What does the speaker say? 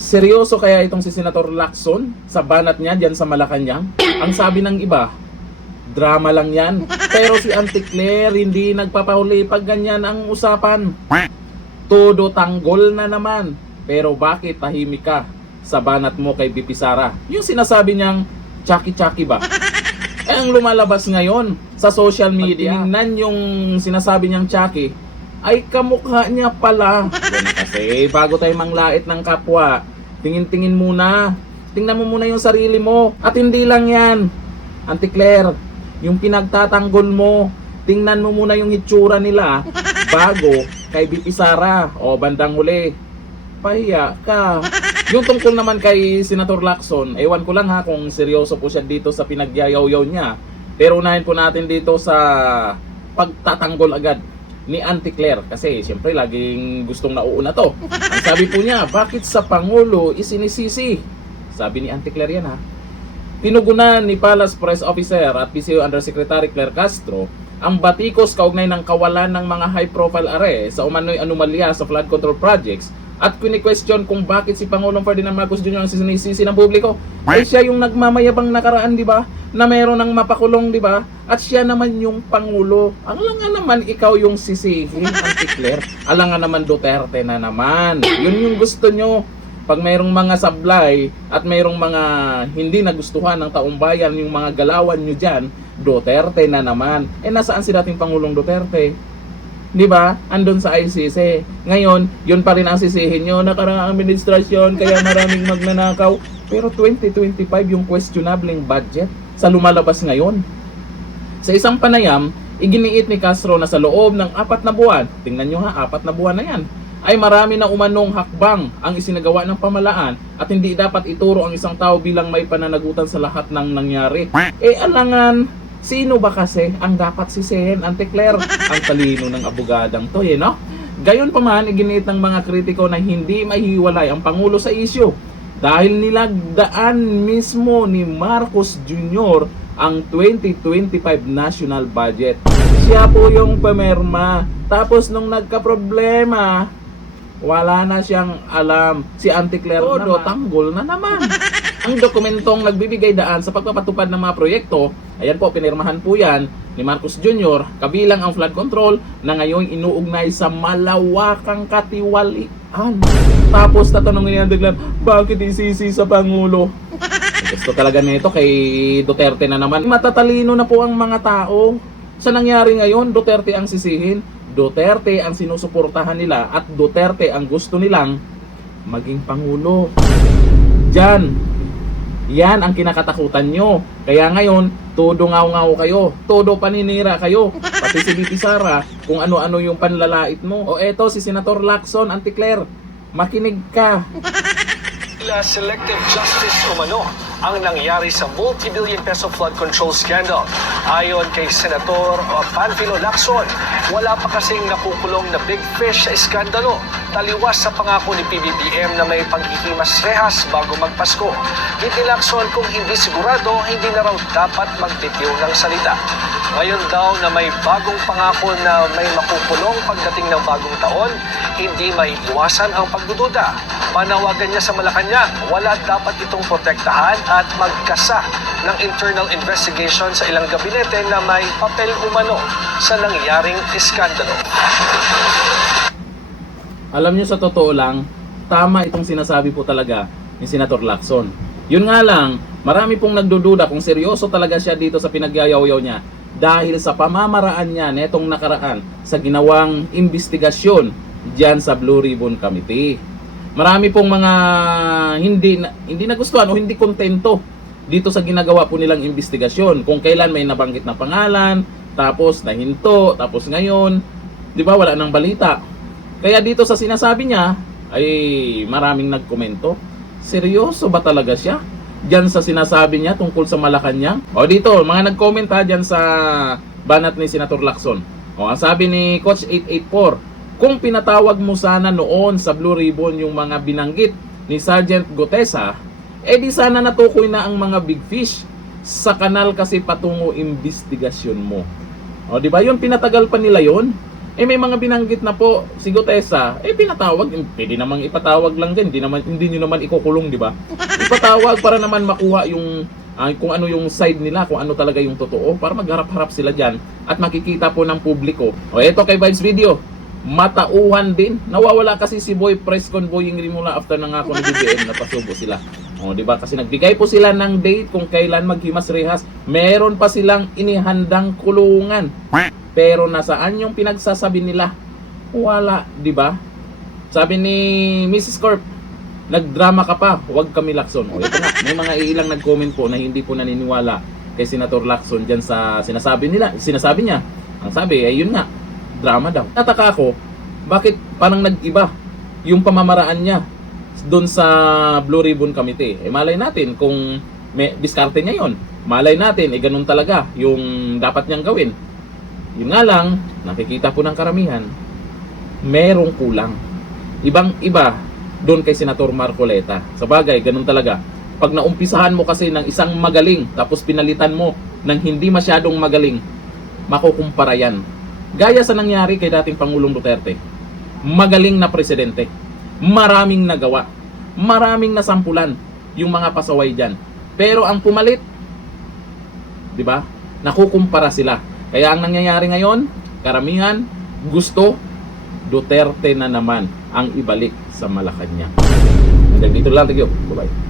Seryoso kaya itong si Senator Lacson sa banat niya dyan sa Malacanang? Ang sabi ng iba, drama lang yan. Pero si Auntie Claire hindi nagpapahuli pag ganyan ang usapan. Todo tanggol na naman. Pero bakit tahimik ka sa banat mo kay BP Sara? Yung sinasabi niyang chaki-chaki ba? Eh, ang lumalabas ngayon sa social media, tingnan yung sinasabi niyang chaki, ay kamukha niya pala. Yan kasi, bago tayo manglait ng kapwa, tingin-tingin muna. Tingnan mo muna yung sarili mo. At hindi lang yan, Auntie Claire, yung pinagtatanggol mo, tingnan mo muna yung hitsura nila bago kay BP Sara. O, bandang huli, pahiya ka. Yung tungkol naman kay Senator Lacson, ewan ko lang ha kung seryoso po siya dito sa pinagyayaw-yaw niya. Pero unahin po natin dito sa pagtatanggol agad ni Auntie Claire. Kasi siyempre laging gustong nauuna to. Ang sabi po niya, bakit sa Pangulo isinisisi? Sabi ni Auntie Claire yan ha. Tinugunan ni Palace Press Officer at PCO Undersecretary Claire Castro ang batikos kaugnay ng kawalan ng mga high-profile arrest sa umano'y anomalya sa flood control projects at kini-question kung bakit si Pangulong Ferdinand Marcos Jr. ang sinisisi ng publiko. Ay siya yung nagmamayabang nakaraan, di ba? Na meron ng mapakulong, di ba? At siya naman yung Pangulo. Alangan naman ikaw yung sisihin, Auntie Claire. Alangan naman Duterte na naman. Yun yung gusto nyo. Pag mayroong mga sablay at mayroong mga hindi nagustuhan ng taong bayan, yung mga galawan nyo dyan, Duterte na naman. Eh nasaan si dating Pangulong Duterte? Di ba? Andun sa ICC. Ngayon, yun pa rin ang sisihin nyo. Nakaraang administrasyon, kaya maraming magnanakaw. Pero 2025 yung questionabling budget sa lumalabas ngayon. Sa isang panayam, iginiit ni Castro na sa loob ng 4 na buwan, tingnan nyo ha, 4 na buwan na yan, ay marami na umanong hakbang ang isinagawa ng pamalaan at hindi dapat ituro ang isang tao bilang may pananagutan sa lahat ng nangyari. Eh alangan, sino ba kasi ang dapat sisihin, Auntie Claire? Ang talino ng abogadang to, no? Gayon pa man, iginiit ng mga kritiko na hindi mahiwalay ang Pangulo sa isyu dahil nilagdaan mismo ni Marcos Jr. ang 2025 national budget. Siya po yung pumirma. Tapos nung nagka-problema, wala na siyang alam. Si Auntie Claire naman, tanggol na naman. Ang dokumentong nagbibigay daan sa pagpapatupad ng mga proyekto, ayan po, pinirmahan po yan ni Marcos Jr. Kabilang ang flood control na ngayon inuugnay sa malawakang katiwalian. Tapos tatanungin ni Auntie Claire, bakit isisi sa Pangulo? Gusto talaga nito kay Duterte na naman. Matatalino na po ang mga tao. Sa nangyari ngayon, Duterte ang sisihin. Duterte ang sinusuportahan nila at Duterte ang gusto nilang maging Pangulo. Diyan, yan ang kinakatakutan nyo. Kaya ngayon, todo ngaw-ngaw kayo, todo paninira kayo. Pati si BP Sara, kung ano-ano yung panlalait mo. O eto, si Senator Lacson, Auntie Claire, makinig ka. Selective justice umano ang nangyari sa multi-billion peso flood control scandal. Ayon kay Senator Panfilo Lacson, wala pa kasing nakukulong na big fish sa iskandalo. Taliwas sa pangako ni PBBM na may paghihimas rehas bago magpasko. Hindi Lacson kung hindi sigurado, hindi na raw dapat magbitiw ng salita. Ngayon daw na may bagong pangako na may makukulong pagdating ng bagong taon, hindi maiiwasan ang pagdududa. Panawagan niya sa Malacanang, wala dapat itong protektahan at magkasa ng internal investigation sa ilang gabinete na may papel umano sa nangyaring iskandalo. Alam niyo, sa totoo lang, tama itong sinasabi po talaga ni Senator Lacson. Yun nga lang, marami pong nagdududa kung seryoso talaga siya dito sa pinagyayaw-yaw niya dahil sa pamamaraan niya netong nakaraan sa ginawang investigasyon diyan sa Blue Ribbon Committee. Marami pong mga hindi nagustuhan o hindi kontento dito sa ginagawa po nilang investigasyon. Kung kailan may nabanggit na pangalan, tapos nahinto, tapos ngayon, di ba, wala nang balita. Kaya dito sa sinasabi niya, ay maraming nagkomento. Seryoso ba talaga siya diyan sa sinasabi niya tungkol sa Malacanang? O dito, mga nag-comment ha diyan sa banat ni Senator Lacson. O, ang sabi ni Coach 884, kung pinatawag mo sana noon sa Blue Ribbon yung mga binanggit ni Sergeant Gutesa, eh di sana natukoy na ang mga big fish sa kanal kasi patungo investigasyon mo. O di ba, yun pinatagal pa nila yon. Eh may mga binanggit na po si Gutesa, pinatawag, pwede namang ipatawag lang din, hindi nyo naman ikukulong, di ba? Ipatawag para naman makuha yung kung ano yung side nila, kung ano talaga yung totoo, para magharap-harap sila dyan at makikita po ng publiko. O eto kay Vibes Video, matauhan din. Nawawala kasi si Boy press convoying Rimula after na nga ako ng BBM, napasubo sila. O di ba? Kasi nagbigay po sila ng date kung kailan maghimas-rehas. Meron pa silang inihandang kulungan. Pero nasaan yung pinagsasabi nila? Wala, di ba? Sabi ni Mrs. Corp, nagdrama ka pa, huwag kami Lacson. O ito nga, may mga ilang nag-comment po na hindi po naniniwala kay Senator Lacson dyan sa sinasabi niya. Ang sabi, yun nga, drama daw. Nataka ako, bakit parang nag-iba yung pamamaraan niya doon sa Blue Ribbon Committee? Malay natin kung may diskarte niya yun. Malay natin, ganun talaga yung dapat niyang gawin. Yun nga lang, nakikita po ng karamihan, merong kulang. Ibang-iba doon kay Senator Marcoleta. Sa bagay, ganun talaga. Pag naumpisahan mo kasi ng isang magaling, tapos pinalitan mo ng hindi masyadong magaling, makukumpara yan. Gaya sa nangyari kay dating Pangulong Duterte. Magaling na presidente. Maraming nagawa. Maraming nasampulan yung mga pasaway dyan. Pero ang pumalit, di ba? Nakukumpara sila. Kaya ang nangyayari ngayon, karamihan, gusto, Duterte na naman ang ibalik sa Malacanang. Hanggang dito lang, thank you. Bye-bye.